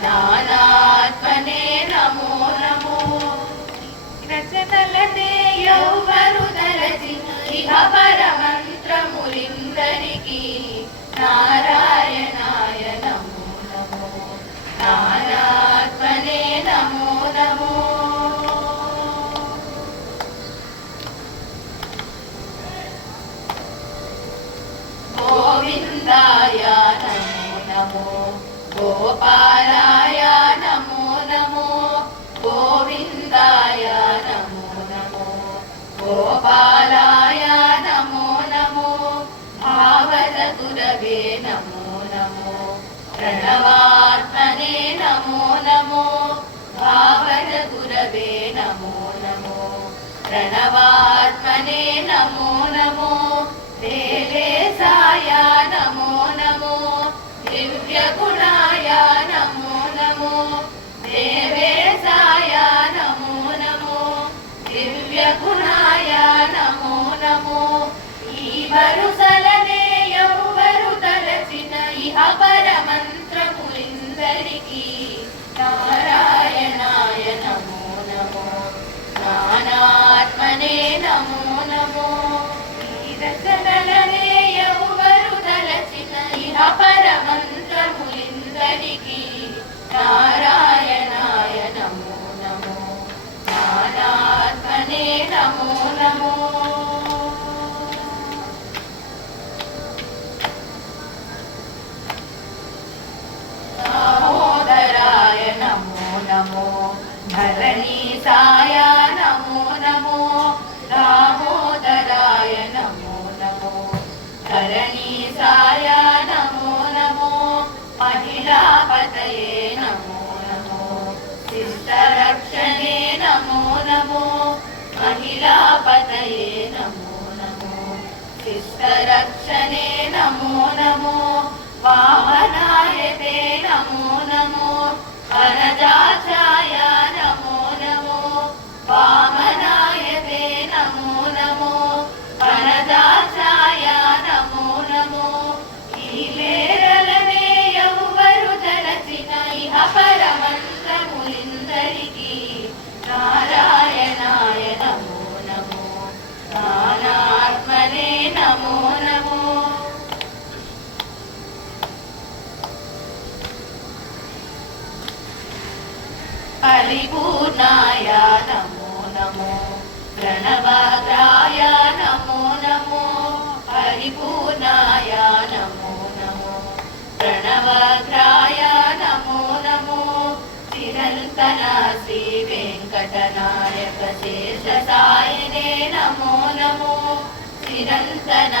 జ్ఞానాత్మనే నమో నమో. రచనలనే ఎవ్వరు తలచిన ఇహ పరమంత్రములిందరికీ. నారాయణాయ నమో నమో. జ్ఞానాత్మనే నమో నమో. గోవిందాయ గోపాలాయ నమో నమో గోవిందాయ నమో నమో గోపాలాయ నమో నమో భావద గురవే నమో నమో ప్రణవాత్మనే నమో నమో భావద గురవే నమో నమో ప్రణవాత్మనే నమో వరుసలనే ఎవ్వరు తలచిన ఇహ పరమంత్రములిందరికీ నారాయణాయ నమో నమో. జ్ఞానాత్మనే నమో నమో. ఈ రచనలనే తలచిన ఇహ ధరణీసాయ నమో నమో దామోదరాయ నమో నమో. ధరణీసాయ నమో నమో మహిళాపతయే నమో నమో. శిష్టరక్షణే నమో నమో మహిళాపతయే నమో నమో. శిష్టరక్షణే నమో నమో పరిపూర్ణాయ నమో నమో. ప్రణవగ్రాయ నమో నమో. పరిపూర్ణాయ నమో నమో. ప్రణవగ్రాయ నమో నమో. చిరంతన శ్రీ వెంకటనాయక శేష సాయనే నమో నమో. చిరంతన